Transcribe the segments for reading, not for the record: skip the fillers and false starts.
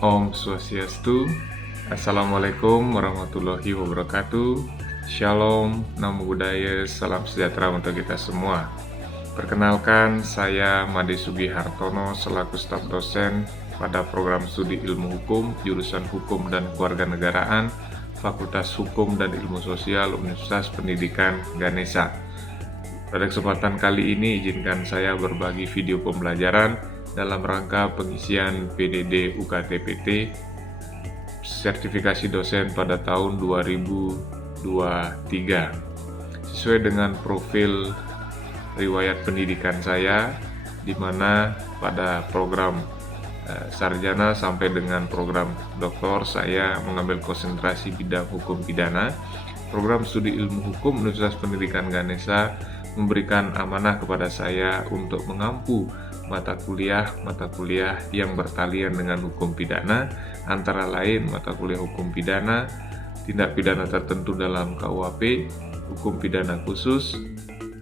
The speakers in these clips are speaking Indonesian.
Om Swastiastu. Assalamualaikum warahmatullahi wabarakatuh. Shalom, Namo Buddhaya, salam sejahtera untuk kita semua. Perkenalkan, saya Made Sugihartono selaku staf dosen pada program studi ilmu hukum, jurusan hukum dan kewarganegaraan, Fakultas Hukum dan Ilmu Sosial Universitas Pendidikan Ganesha. Pada kesempatan kali ini, izinkan saya berbagi video pembelajaran dalam rangka pengisian PDD UKT-PT sertifikasi dosen pada tahun 2023 sesuai dengan profil riwayat pendidikan saya, di mana pada program sarjana sampai dengan program doktor saya mengambil konsentrasi bidang hukum pidana. Program studi ilmu hukum Universitas Pendidikan Ganesha memberikan amanah kepada saya untuk mengampu mata kuliah yang bertalian dengan hukum pidana, antara lain mata kuliah hukum pidana, tindak pidana tertentu dalam KUHP, hukum pidana khusus,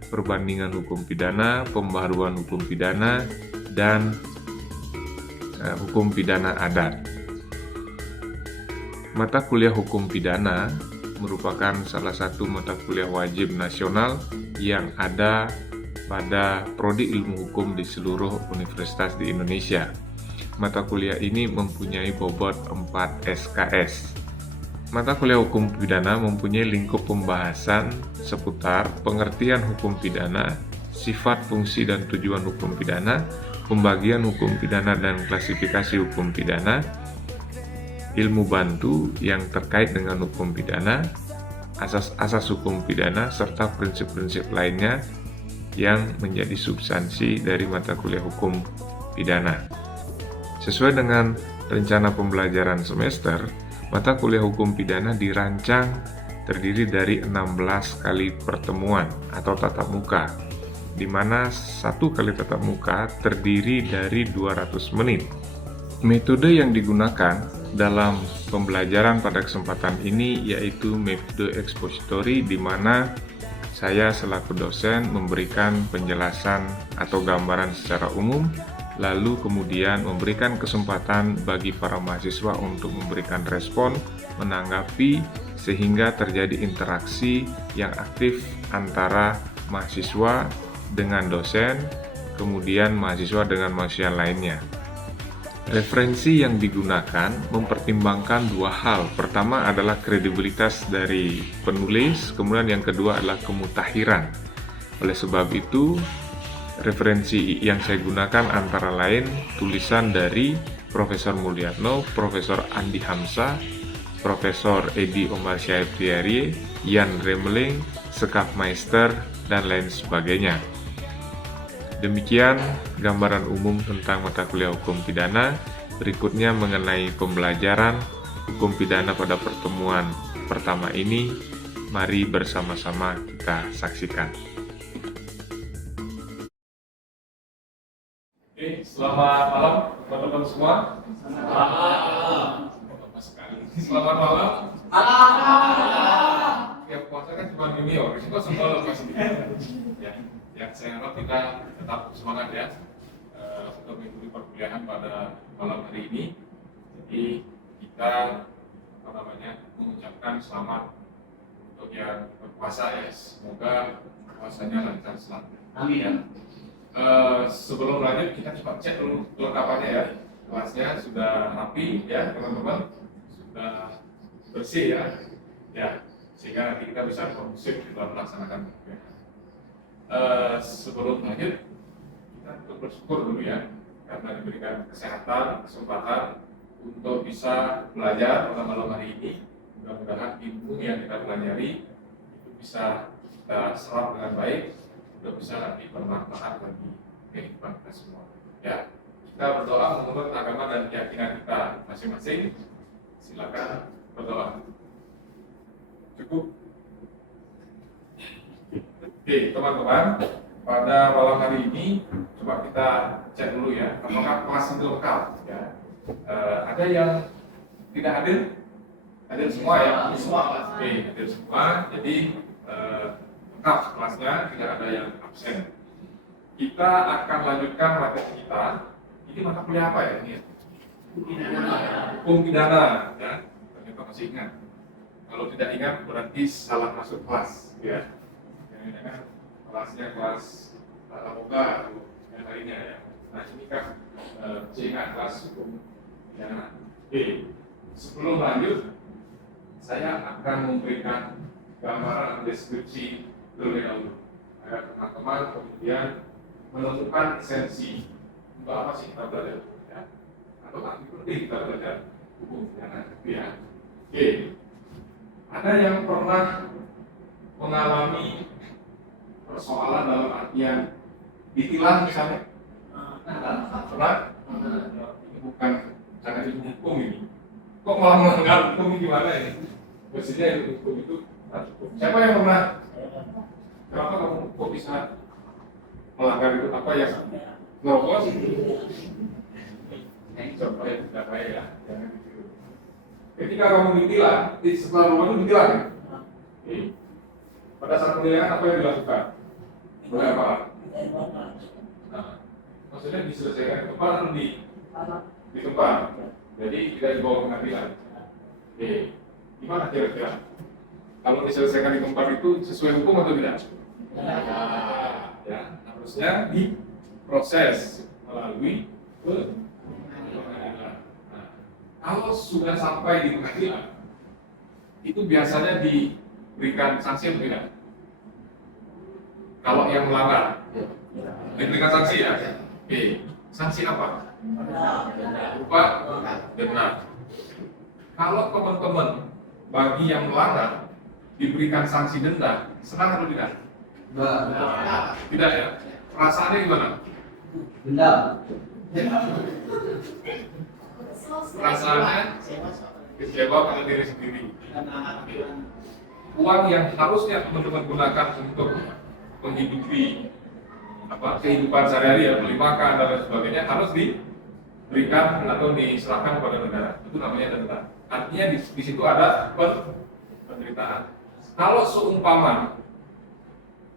perbandingan hukum pidana, pembaharuan hukum pidana, dan hukum pidana adat. Mata kuliah hukum pidana merupakan salah satu mata kuliah wajib nasional yang ada pada prodi ilmu hukum di seluruh universitas di Indonesia. Mata kuliah ini mempunyai bobot 4 SKS. Mata kuliah hukum pidana mempunyai lingkup pembahasan seputar pengertian hukum pidana, sifat, fungsi, dan tujuan hukum pidana, pembagian hukum pidana dan klasifikasi hukum pidana, ilmu bantu yang terkait dengan hukum pidana, asas-asas hukum pidana, serta prinsip-prinsip lainnya yang menjadi substansi dari mata kuliah hukum pidana. Sesuai dengan rencana pembelajaran semester, mata kuliah hukum pidana dirancang terdiri dari 16 kali pertemuan atau tatap muka, di mana satu kali tatap muka terdiri dari 200 menit. Metode yang digunakan dalam pembelajaran pada kesempatan ini yaitu metode ekspositori, di mana saya selaku dosen memberikan penjelasan atau gambaran secara umum, lalu kemudian memberikan kesempatan bagi para mahasiswa untuk memberikan respon, menanggapi, sehingga terjadi interaksi yang aktif antara mahasiswa dengan dosen, kemudian mahasiswa dengan mahasiswa lainnya. Referensi yang digunakan mempertimbangkan dua hal. Pertama adalah kredibilitas dari penulis, kemudian yang kedua adalah kemutahiran. Oleh sebab itu, referensi yang saya gunakan antara lain tulisan dari Profesor Mulyatno, Profesor Andi Hamzah, Profesor Edi Omar Syaifriarie, Jan Remeling, Sekap Meister, dan lain sebagainya. Demikian gambaran umum tentang mata kuliah hukum pidana. Berikutnya mengenai pembelajaran hukum pidana pada pertemuan pertama ini, mari bersama-sama kita saksikan. Oke, selamat malam teman-teman semua. Selamat malam. Selamat malam. Ya, puasa kan cuma junior, itu semua lepas ini. Ya, saya harap kita tetap semangat ya untuk mengikuti perkuliahan pada malam hari ini. Jadi kita mengucapkan selamat untuk yang berpuasa ya. Semoga puasanya lancar selalu. Amin ya. Sebelum lanjut kita coba cek dulu kelengkapannya ya. Kelasnya sudah rapi ya teman-teman, sudah bersih ya. Ya, sehingga nanti kita bisa kondusif dalam melaksanakan perkuliahan. Sebelum lanjut, kita untuk bersyukur dulu ya, karena diberikan kesehatan, kesempatan untuk bisa belajar pada malam hari ini. Mudah-mudahan ilmu yang kita pelajari itu bisa kita serap dengan baik, untuk bisa nanti bermanfaat bagi kehidupan kita semua. Ya, kita berdoa menurut agama dan keyakinan kita masing-masing. Silakan berdoa. Cukup. Oke teman-teman, pada malam hari ini coba kita cek dulu ya, apakah kelas itu lengkap ya. Ada yang tidak hadir? Hadir semua ya? Semua. Oke, hadir semua. Jadi lengkap kelasnya, tidak ada yang absen. Kita akan lanjutkan materi kita. Ini mata kuliah apa ya ini? Hukum pidana, ya. Ternyata masih ingat. Kalau tidak ingat berarti salah masuk kelas, ya. Yang kan kelasnya kelas tata boga atau yang lainnya, ya. Nah ini kan ingat kelas hukum pidana. Oke, sebelum lanjut, saya akan memberikan gambaran deskripsi terlebih dahulu agar teman-teman kemudian menemukan esensi untuk apa sih kita belajar, ya. Atau arti penting kita belajar hukum pidana, ya. Oke, ada yang pernah mengalami persoalan dalam artian ditilang misalnya? Pernah? Ini bukan karena ilmu hukum ini. Kok malah menganggap hukum ini gimana ini? Biasanya ilmu hukum itu cukup. Siapa yang pernah? Kenapa kamu kok bisa melanggar itu? Apa yang ngerokok? Coba ya, tidak baik ya. Jangan ditiru. Ketika kamu ditilang, setelah rumah itu ditilang. Pada saat penilangan apa yang dilakukan? Boleh apa? Nah, maksudnya diselesaikan di tempat atau di tempat? Jadi tidak dibawa ke pengadilan. Gimana kira-kira? Kalau diselesaikan di tempat itu sesuai hukum atau tidak? Ya, harusnya diproses melalui pengadilan. Nah, kalau sudah sampai di pengadilan, itu biasanya diberikan sanksi atau tidak? Kalau yang melanggar, diberikan sanksi ya? Sanksi apa? Berupa denda. Kalau teman-teman bagi yang melanggar diberikan sanksi denda, senang atau tidak? Tidak ya? Perasaannya gimana? Perasaannya kecewa pada diri sendiri. Uang yang harusnya teman-teman gunakan untuk menghidupi kehidupan sehari-hari, ya, beli makan dan lain sebagainya, harus diberikan atau diserahkan kepada negara. Itu namanya denda. Artinya di situ ada penderitaan. Kalau seumpama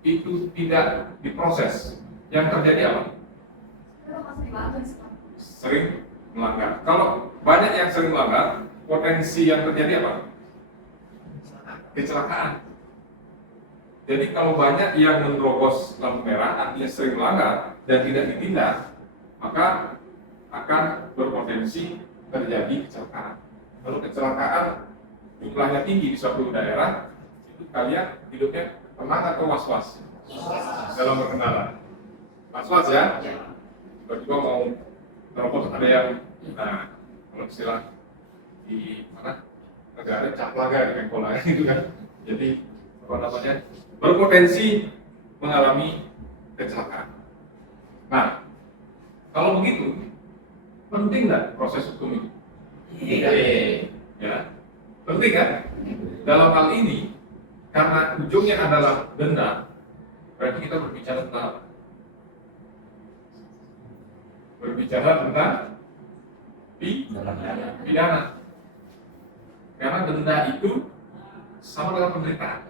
itu tidak diproses, yang terjadi apa? Sering melanggar. Kalau banyak yang sering melanggar, potensi yang terjadi apa? Kecelakaan. Jadi kalau banyak yang menerobos lampu merah, artinya sering melanggar dan tidak ditindak, maka akan berpotensi terjadi kecelakaan. Kalau kecelakaan jumlahnya tinggi di suatu daerah, itu kalian hidupnya tenang atau was-was dalam berkendara? Was-was ya? Tiba-tiba mau terobos ada yang, nah kalau istilah di mana negara caplaga di Pengkola itu kan, jadi apa namanya, berpotensi mengalami kecelakaan. Nah, kalau begitu, penting nggak proses hukum itu? Ya, penting kan? Dalam hal ini, karena ujungnya adalah denda, berarti kita berbicara tentang apa? Berbicara tentang pidana. Karena denda itu sama dengan penderitaan.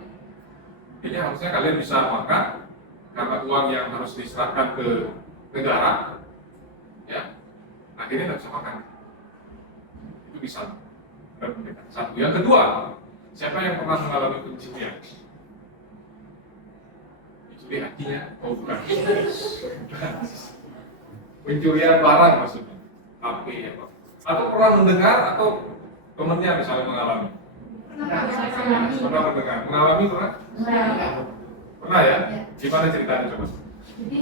Jadi harusnya kalian bisa makan karena uang yang harus diserahkan ke negara, ya, akhirnya nggak bisa makan. Itu bisa. Satu. Yang kedua, siapa yang pernah mengalami pencurian? Pencurian hatinya? Oh bukan. Pencurian barang maksudnya. HP ya Pak. Atau pernah mendengar atau temannya misalnya mengalami? Pernah mendengar? Mengalami pernah? Pernah ya? Gimana ceritanya coba? Jadi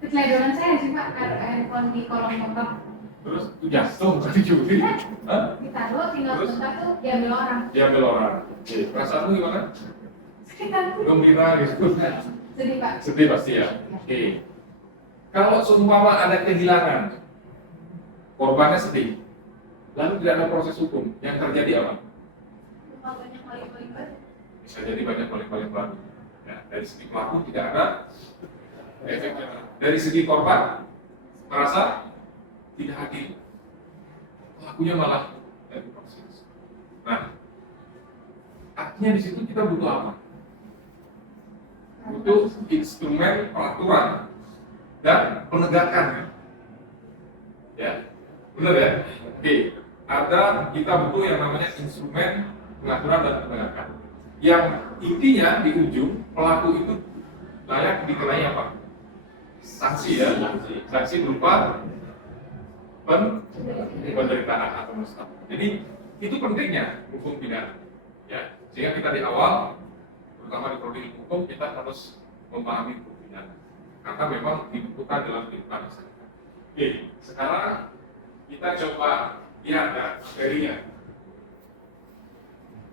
keteledoran saya sih Pak, handphone di kolong motor. Terus jatuh tadi curi? Ditaruh, tinggal sebentar tuh diambil orang. Diambil orang. Perasaanmu gimana? Sakit kan? Gembira gitu. Sedih Pak. Sedih pasti ya. Kalau seumpama ada kehilangan, korbannya sedih, lalu tidak ada proses hukum, yang terjadi apa? Banyak paling baru. Bisa jadi banyak paling baru. Ya, dari segi pelaku tidak ada efek. Dari segi korban merasa tidak hadir, pelakunya malah dari proses. Nah, artinya di situ kita butuh apa? Butuh instrumen peraturan dan penegakan. Ya, Benar ya? Oke, kita butuh yang namanya instrumen pengaturan dan penegakan. Yang intinya di ujung pelaku itu layak dikenai apa? Sanksi ya, sanksi berupa penderitaan atau musnah. Jadi itu pentingnya hukum pidana. Ya, sehingga kita di awal, terutama di prodi hukum, kita harus memahami hukum pidana. Karena memang dibutuhkan dalam kehidupan masyarakat. Oke, sekarang kita coba lihat ya materinya.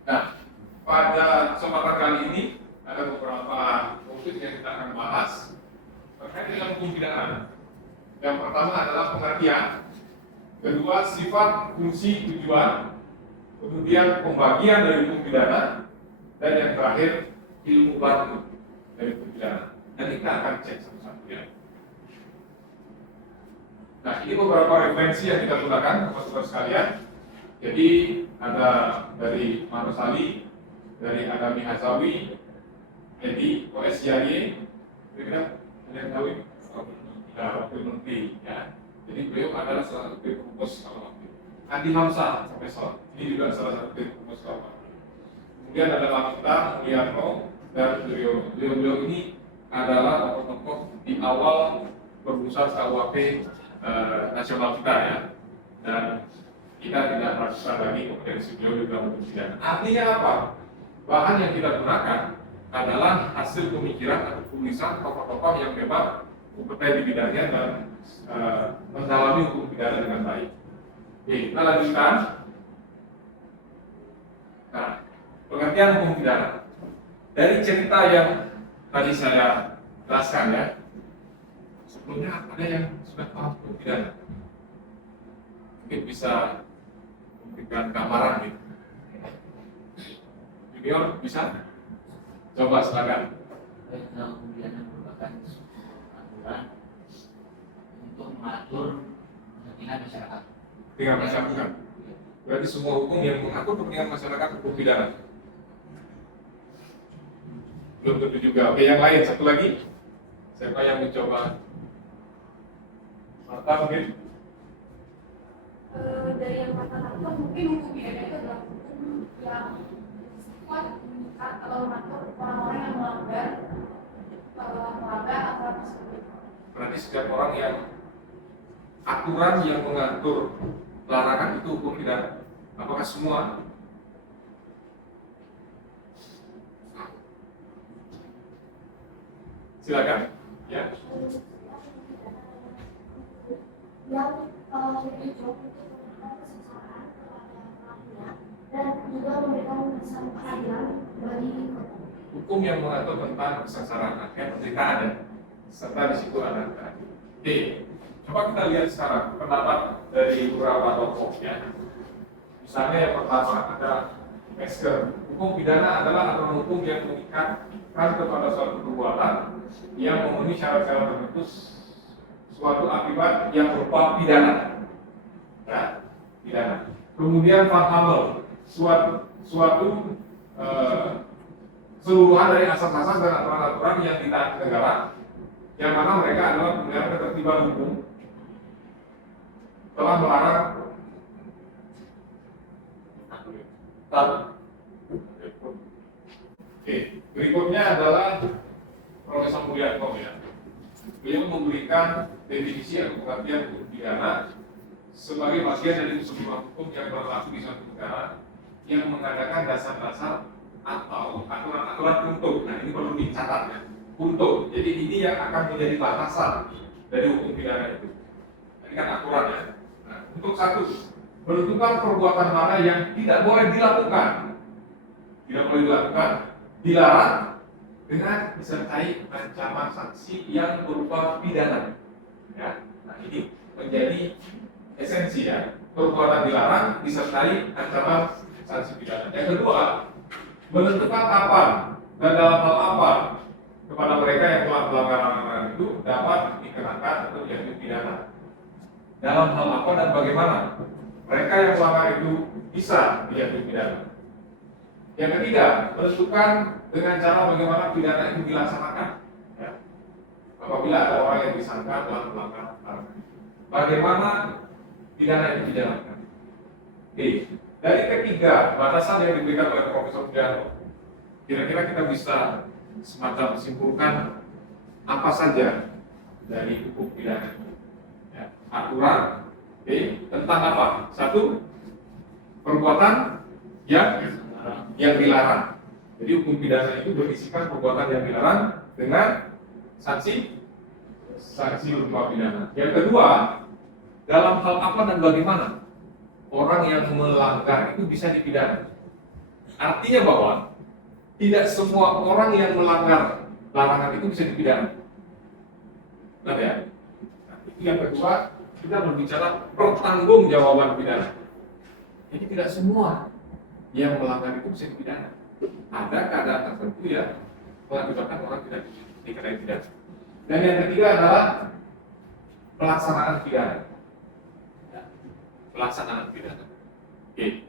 Nah, pada kesempatan kali ini ada beberapa topik yang kita akan bahas terkait dengan hukum pidana. Yang pertama adalah pengertian, kedua sifat, fungsi, tujuan, kemudian pembagian dari hukum pidana, dan yang terakhir ilmu baku dari hukum pidana. Dan kita akan cek satu-satu ya. Nah, ini beberapa referensi yang kita gunakan, teman-teman sekalian. Jadi ada dari Marusali, dari Adami Hazawi, Edi OSYY, kira-kira ada yang tahu ini? Wakil Menteri ya. Jadi beliau adalah salah satu perumus kalau waktu. Andi Hamzah, profesor, ini juga salah satu perumus kalau waktu. Kemudian ada Lakita Mulyanto dan beliau ini adalah tokoh-tokoh di awal perumusan KUHP nasional kita ya, dan kita tidak meragukan lagi kompetensi beliau di dalam hukum pidana. Artinya apa? Bahan yang kita gunakan adalah hasil pemikiran atau tulisan tokoh-tokoh yang memang kompeten di bidangnya dan mendalami hukum pidana dengan baik. Oke, kita lanjutkan. Nah, pengertian hukum pidana dari cerita yang tadi saya jelaskan ya. Sebelumnya ada yang sudah paham hukum pidana? Mungkin bisa memberikan gambaran gitu. Junior bisa? Coba silakan. Hukum pidana merupakan aturan untuk mengatur kepentingan masyarakat. Kepentingan masyarakat. Berarti semua hukum yang mengatur kepentingan masyarakat hukum pidana. Belum tentu juga. Oke, yang lain satu lagi. Siapa yang mencoba? Marta mungkin? Dari yang kata-kata mungkin hukum pidana itu adalah hukum yang kuat mengikat kalau mengatur orang-orang yang melanggar aturan tersebut. Berarti setiap orang yang aturan yang mengatur larangan itu hukum pidana. Apakah semua? Silakan. Ya. Yang lebih jauh itu memberikan kesetaraan kepada pelakunya dan juga memberikan keadilan bagi korban. Hukum yang mengatur tentang kesengsaraan, artinya penderitaan ya, serta di situ ada keadilan. Oke, coba kita lihat sekarang pendapat dari beberapa tokoh ya. Misalnya yang pertama ada Mesker. Hukum pidana adalah aturan hukum yang mengikatkan kepada suatu perbuatan yang memenuhi syarat-syarat tertentu suatu akibat yang berupa pidana. Ya, pidana. Kemudian Van Hamel, suatu seluruhan dari asas-asas dan aturan-aturan yang ditaati negara, yang mana mereka adalah pengguna ketertiban hukum, telah melarang Oke, berikutnya adalah Profesor Mulyanto ya. Beliau memberikan definisi atau pengertian hukum pidana sebagai bagian dari sebuah hukum yang berlaku di suatu negara yang mengadakan dasar-dasar atau aturan-aturan untuk. Nah, ini perlu dicatat ya. Untuk. Jadi ini yang akan menjadi batasan dari hukum pidana itu. Ini kan aturan ya. Nah, untuk satu, menentukan perbuatan mana yang tidak boleh dilakukan. Tidak boleh dilakukan, dilarang dengan disertai ancaman sanksi yang berupa pidana. Ya, nah ini menjadi esensi ya. Perbuatan dilarang disertai ancaman sanksi pidana. Yang kedua, menentukan kapan dan dalam hal apa kepada mereka yang telah melanggar larangan itu dapat dikenakan atau dijatuhi pidana. Dalam hal apa dan bagaimana mereka yang melanggar itu bisa dijatuhi pidana. Yang ketiga, menentukan dengan cara bagaimana pidana itu dilaksanakan. Ya. Apabila ada orang yang disangka telah melanggar larangan, bagaimana pidana itu dijalankan. Oke, dari ketiga batasan yang diberikan oleh Profesor Sudarno, kira-kira kita bisa semacam simpulkan apa saja dari hukum pidana. Ya, aturan, oke, tentang apa? Satu, perbuatan yang dilarang. Jadi hukum pidana itu berisikan perbuatan yang dilarang dengan sanksi berupa pidana. Yang kedua, dalam hal apa dan bagaimana orang yang melanggar itu bisa dipidana. Artinya bahwa tidak semua orang yang melanggar larangan itu bisa dipidana. Benar ya? Nah, itu yang kedua, kita berbicara pertanggungjawaban pidana. Jadi tidak semua yang melanggar itu bisa dipidana. Ada keadaan tertentu yang mengakibatkan orang tidak dikenai pidana. Dan yang ketiga adalah pelaksanaan pidana. Ya, pelaksanaan pidana. Oke.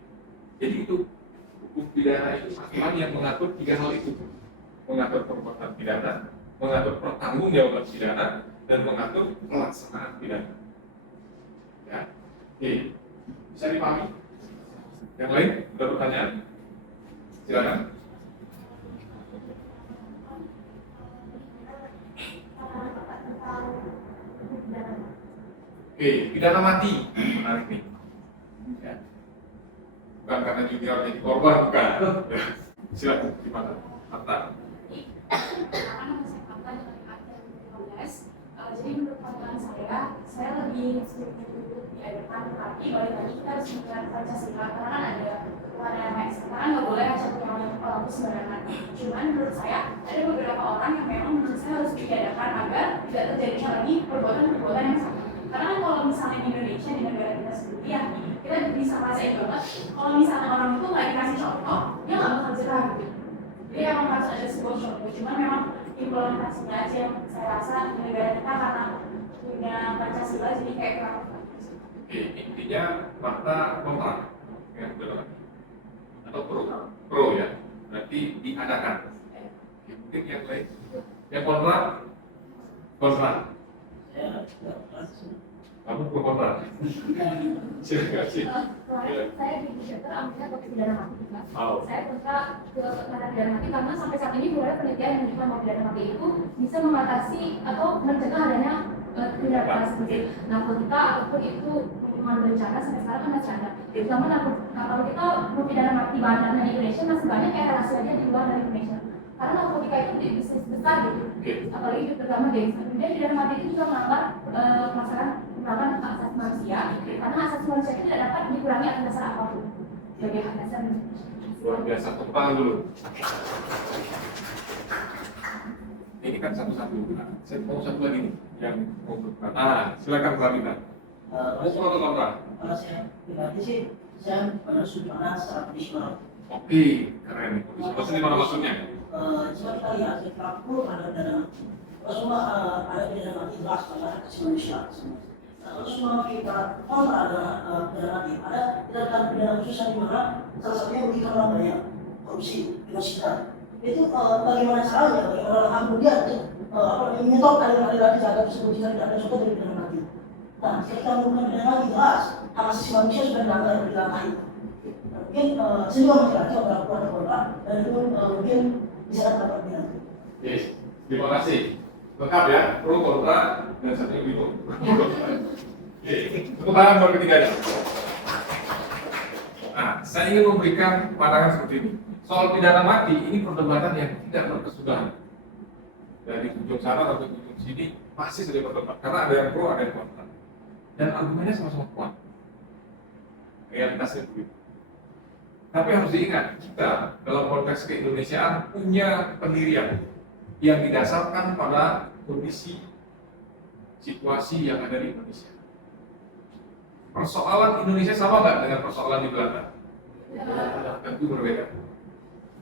Jadi itu hukum pidana itu aturan yang mengatur tiga hal itu: mengatur perbuatan pidana, mengatur pertanggungjawaban pidana, dan mengatur pelaksanaan pidana. Ya. Oke. Bisa dipahami? Yang lain ada pertanyaan? Silakan. Oke, pidana mati, menarik nih. Ya. Bukan karena junior jadi korban, bukan. Ya. Silakan, gimana? Marta. Jadi menurut pandangan saya lebih setuju diadakan, tapi balik lagi kita harus menggunakan Pancasila karena kan ada Tuhan yang Maha Esa, kan nggak boleh aja punya orang itu sembarangan. Cuman menurut saya ada beberapa orang yang memang menurut saya harus diadakan agar tidak terjadinya lagi perbuatan-perbuatan yang sama. Karena kan kalau misalnya di Indonesia, di negara kita sendiri ya, kita bisa rasain banget kalau misalnya orang itu nggak dikasih contoh, dia nggak bakal jerah gitu. Jadi emang harus ada sebuah contoh, cuman memang implementasinya aja yang saya rasa di negara kita karena punya Pancasila jadi kayak kurang. Oke, intinya Marta kontra dengan pidana mati atau pro ya, berarti diadakan. Mungkin yang lain, yang kontra. Kamu pro kontra? Silakan sih. Saya di dokter ambilnya ke pidana mati. Oh. Saya kontra ke pidana mati karena sampai saat ini belum ada penelitian yang menunjukkan bahwa pidana mati itu bisa mengatasi atau mencegah adanya tindak pidana seperti narkotika ataupun itu pembunuhan berencana sampai sekarang kan masih ada. Terutama kalau kita pidana mati bahan di Indonesia masih banyak kayak relasi aja di luar dari Indonesia. Karena narkotika itu di bisnis besar gitu. Apalagi terutama desa. Kemudian pidana mati itu juga melanggar pelanggaran hak asasi manusia. Karena hak asasi manusia itu tidak dapat dikurangi atas dasar apapun. Sebagai hak dasar manusia. Luar biasa, tepuk tangan dulu. Ini kan satu-satu. Nah, saya mau satu lagi nih yang mau berkata. Silakan Pravita. Pro atau kontra? Kalau saya pribadi sih, saya pada sudahnya secara tradisional. Oke, keren. Maksudnya di mana maksudnya? Coba kita lihat di Frankfurt ada pidana mati. Kalau semua ada pidana mati jelas pada hak asasi manusia. Kalau semua kita kontra ada pidana mati, ada tindakan pidana khusus yang dimana salah satunya merugikan orang banyak, korupsi, genosida. Itu bagaimana caranya, bagaimana kemudian itu menyetop aliran jaga tersebut jika tidak ada contoh dari pidana mati. Nah, ketika melakukan pidana mati jelas hak asasi manusia sudah dilangkahi. Mungkin saya juga masih ada beberapa kontra dan itu mungkin bisa dapat pidana. Yes, terima kasih. Lengkap ya, pro kontra dan satunya bingung. Oke, tepuk tangan buat ketiganya. Nah, saya ingin memberikan pandangan seperti ini. Soal pidana mati, ini perdebatan yang tidak berkesudahan. Dari ujung sana sampai ujung sini masih saja berdebat. Karena ada yang pro, ada yang kontra. Dan argumennya sama-sama kuat. Realitasnya begitu. Tapi harus diingat, kita dalam konteks keindonesiaan punya pendirian yang didasarkan pada kondisi situasi yang ada di Indonesia. Persoalan Indonesia sama nggak dengan persoalan di Belanda? Tentu berbeda.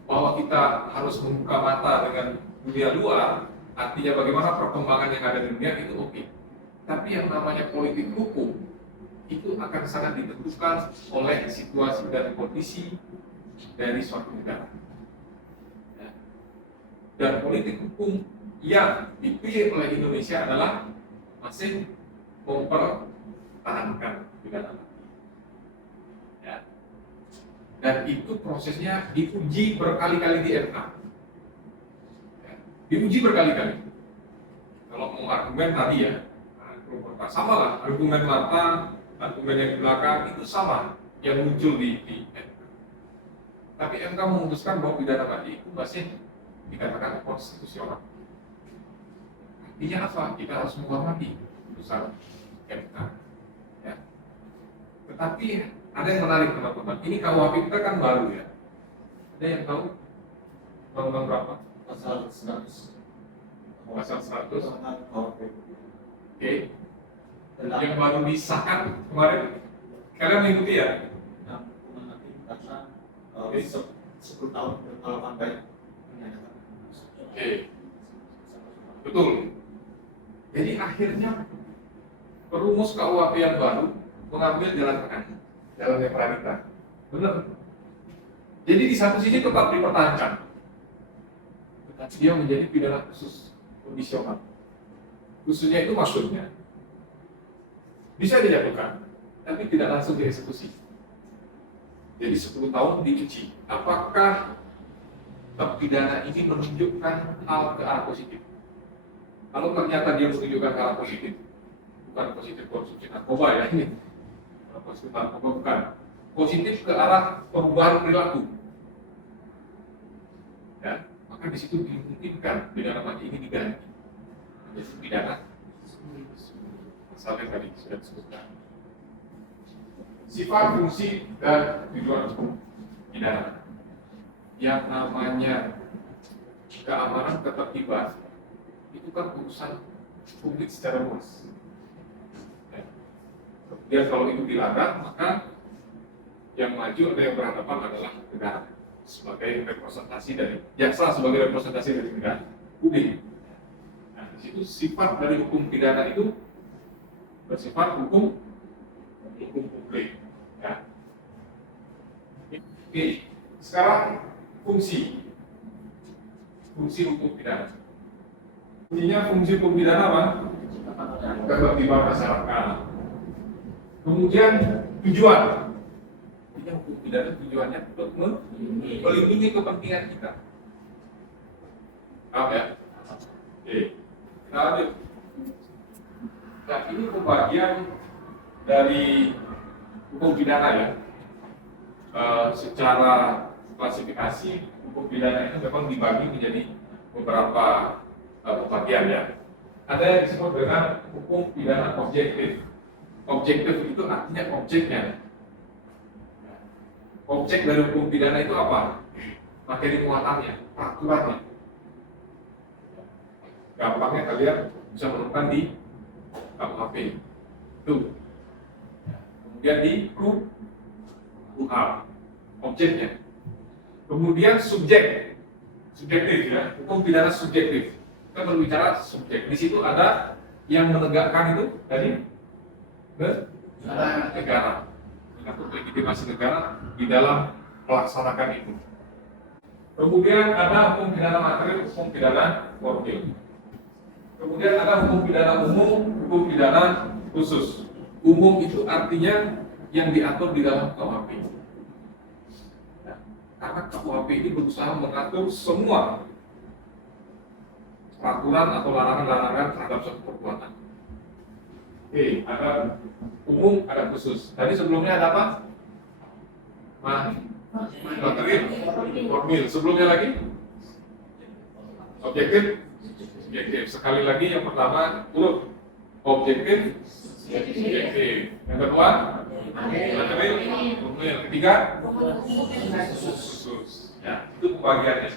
Bahwa kita harus membuka mata dengan dunia luar, artinya bagaimana perkembangan yang ada di dunia itu oke. Tapi yang namanya politik hukum itu akan sangat ditentukan oleh situasi dan kondisi dari suatu negara. Dan politik hukum yang dipilih oleh Indonesia adalah masih mempertahankan pidana mati. Ya. Dan itu prosesnya diuji berkali-kali di MK. Ya. Diuji berkali-kali. Kalau mau argumen tadi ya, sama lah, argumen mata, argumen yang di belakang itu sama yang muncul di MK. Tapi MK memutuskan bahwa pidana mati itu masih dikatakan konstitusional. Artinya apa? Kita harus menghormati putusan MK. Ya. Tetapi ada yang menarik teman-teman. Ini KUHP kita kan baru ya. Ada yang tahu undang-undang berapa? Pasal 100. Pasal 100. Oke. Oke. Yang baru disahkan kemarin. Kalian mengikuti ya? Hukuman mati karena Oke. 10 tahun kalau sampai menyatakan. Oke. Betul. Jadi akhirnya perumus KUHP yang baru mengambil jalan tengah, jalan netralitas. Benar. Jadi di satu sisi tetap dipertahankan, tetapi dia menjadi pidana khusus kondisional. Khususnya itu maksudnya bisa dijatuhkan, tapi tidak langsung dieksekusi. Jadi 10 tahun diuji. Apakah terpidana ini menunjukkan hal ke arah positif? Kalau ternyata dia menunjukkan ke arah positif, bukan positif konsumsi narkoba ya ini, positif narkoba bukan, positif ke arah perubahan perilaku, ya, maka di situ dimungkinkan pidana mati ini diganti menjadi pidana pasal yang tadi sudah disebutkan. Sifat, fungsi, dan tujuan pidana yang namanya keamanan, ketertiban itu kan urusan publik secara luas. Ya. Kemudian kalau itu dilanggar, maka yang maju atau yang berhadapan adalah negara sebagai representasi dari jaksa, sebagai representasi dari negara, publik. Nah, di situ sifat dari hukum pidana itu bersifat hukum publik. Ya. Oke, sekarang fungsi hukum pidana. Fungsinya, fungsi hukum pidana apa? Ketertiban masyarakat. Kemudian tujuan. Ini hukum pidana tujuannya untuk melindungi kepentingan kita. Paham ya? Oke. Kita lanjut. Nah, ini pembagian dari hukum pidana ya. Secara klasifikasi hukum pidana itu memang dibagi menjadi beberapa pembagian ya. Ada yang disebut dengan hukum pidana objektif. Objektif itu artinya objeknya. Objek dari hukum pidana itu apa? Materi muatannya, peraturannya. Gampangnya kalian bisa menemukan di KUHP. Itu. Kemudian di KUHP, objeknya. Kemudian subjektif ya, hukum pidana subjektif. Kita berbicara subjek. Di situ ada yang menegakkan itu tadi negara. Untuk legitimasi negara di dalam melaksanakan itu. Kemudian ada hukum pidana material, hukum pidana formil. Kemudian ada hukum pidana umum, hukum pidana khusus. Umum itu artinya yang diatur di dalam KUHP. Nah, karena KUHP ini berusaha mengatur semua peraturan atau larangan-larangan terhadap suatu perbuatan. Oke, ada umum, ada khusus. Tadi sebelumnya ada apa? Material, formil. Sebelumnya lagi? Objektif. Sekali lagi yang pertama urut objektif, subjektif. Yang kedua material, formil. Ketiga khusus. Ya, itu pembagiannya.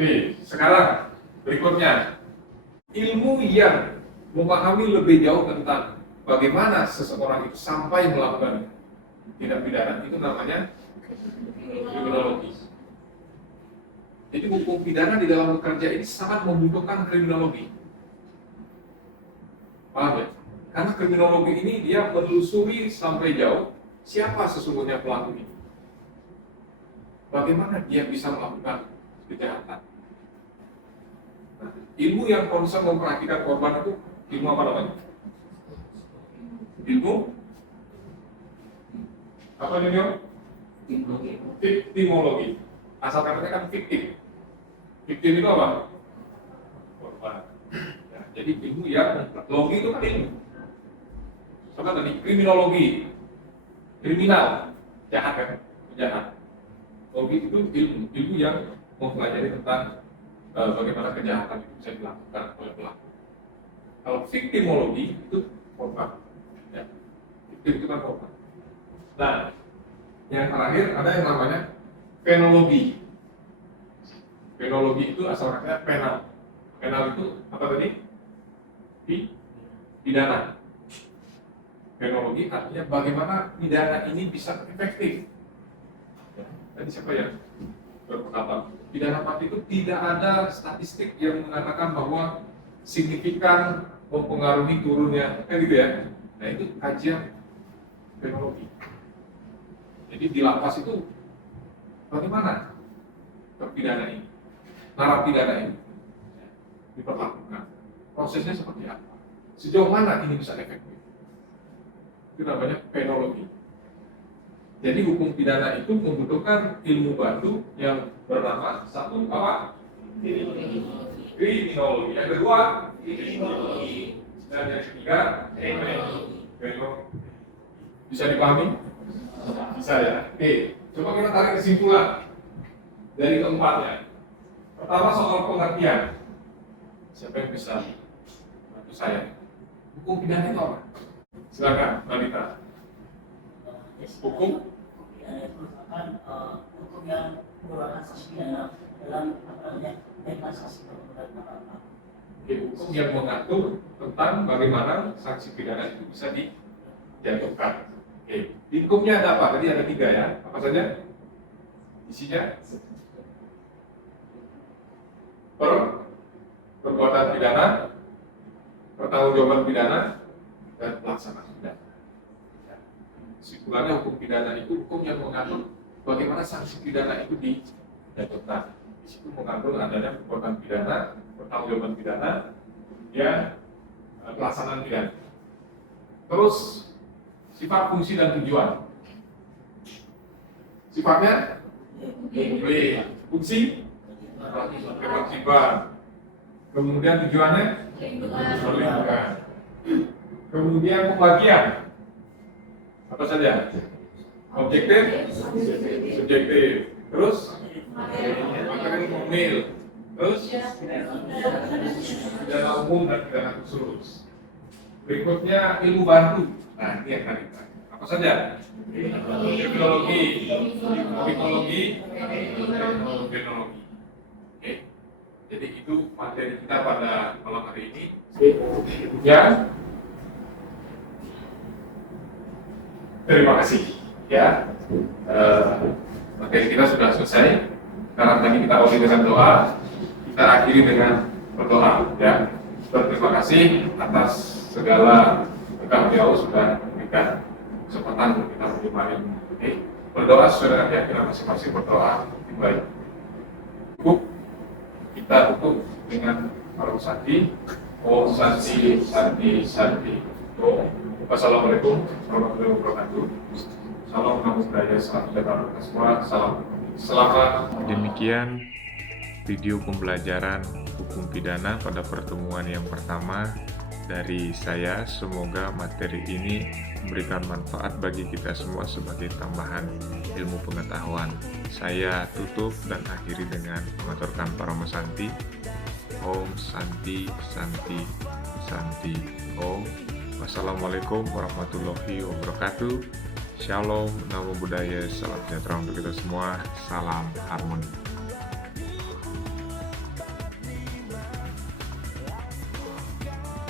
Oke, sekarang berikutnya, ilmu yang memahami lebih jauh tentang bagaimana seseorang itu sampai melakukan tindak pidana itu namanya kriminologi. Jadi hukum pidana di dalam bekerja ini sangat membutuhkan kriminologi. Paham ya? Karena kriminologi ini dia menelusuri sampai jauh siapa sesungguhnya pelaku ini. Bagaimana dia bisa melakukan kejahatan. Ilmu yang concern memperhatikan korban itu Ilmu apa namanya? Ilmu apa ini? Victimologi. Asal katanya kan fiktif. Fiktif itu apa? Korban. Ya, jadi ilmu yang logi itu kan ilmu. Contoh tadi kriminologi, kriminal, jahat kan, penjahat. Logi itu ilmu yang mempelajari tentang bagaimana kejahatan itu bisa dilakukan oleh pelaku. Kalau victimologi itu korban, ya. Victim itu kan korban. Nah, yang terakhir ada yang namanya penologi. Penologi itu asal katanya penal. Penal itu apa tadi? Pidana. Penologi artinya bagaimana pidana ini bisa efektif. Ya, tadi siapa yang berpendapat? Pidana mati itu tidak ada statistik yang mengatakan bahwa signifikan mempengaruhi turunnya, kan gitu ya. Nah itu kajian penologi. Jadi di lapas itu bagaimana terpidana ini, narapidana ini diperlakukan, prosesnya seperti apa, sejauh mana ini bisa efektif. Itu namanya penologi. Jadi hukum pidana itu membutuhkan ilmu baru yang bernama satu apa? Kriminologi. Yang kedua, kriminologi. Dan yang ketiga, kriminologi. Bisa dipahami? Bisa ya. Oke, coba kita tarik kesimpulan dari keempatnya. Pertama soal pengertian. Siapa yang bisa bantu saya? Hukum pidana itu apa? Silakan, Balita. Hukum pidana itu merupakan hukum yang merupakan sanksi pidana dalam transaksi perbuatan apa-apa. Hukum yang mengatur tentang bagaimana sanksi pidana itu bisa dijatuhkan. Oke, di hukumnya ada apa? Tadi ada 3 ya. Apa saja? Isinya perbuatan pidana, pertanggungjawaban pidana, dan pelaksanaan pidana. Kesimpulannya hukum pidana itu hukum yang mengatur bagaimana sanksi pidana itu dijatuhkan. Di situ mengandung adanya perbuatan pidana, pertanggungjawaban pidana, ya pelaksanaan pidana. Terus sifat, fungsi, dan tujuan. Sifatnya fungsi kewajiban. Kemudian tujuannya melindungi. Kemudian pembagian. Apa saja? Objektif, subjektif. Terus materi formil. Terus pidana umum dan pidana khusus. Berikutnya ilmu bantu. Nah, ini yang tadi. Apa saja? Kriminologi, psikologi, kriminologi. Oke. Jadi itu materi kita pada malam hari ini. Ya. Terima kasih. Ya. Materi kita sudah selesai. Sekarang tadi kita awali dengan doa. Kita akhiri dengan berdoa. Ya. Terima kasih atas segala berkah beliau sudah memberikan kesempatan untuk kita menerima ilmu. Oke, berdoa sesuai dengan keyakinan masing-masing, berdoa lebih baik. Cukup kita tutup dengan Om Santi. Om Santi, Santi, Santi. Om. Wassalamualaikum warahmatullahi wabarakatuh. Salam namo buddhaya, salam sejahtera untuk semua. Salam. Selamat. Demikian video pembelajaran hukum pidana pada pertemuan yang pertama dari saya. Semoga materi ini memberikan manfaat bagi kita semua sebagai tambahan ilmu pengetahuan. Saya tutup dan akhiri dengan mengaturkan Parama Santi. Om Santi, Santi, Santi. Om. Wassalamualaikum warahmatullahi wabarakatuh. Shalom, namo buddhaya, salam sejahtera untuk kita semua. Salam harmoni.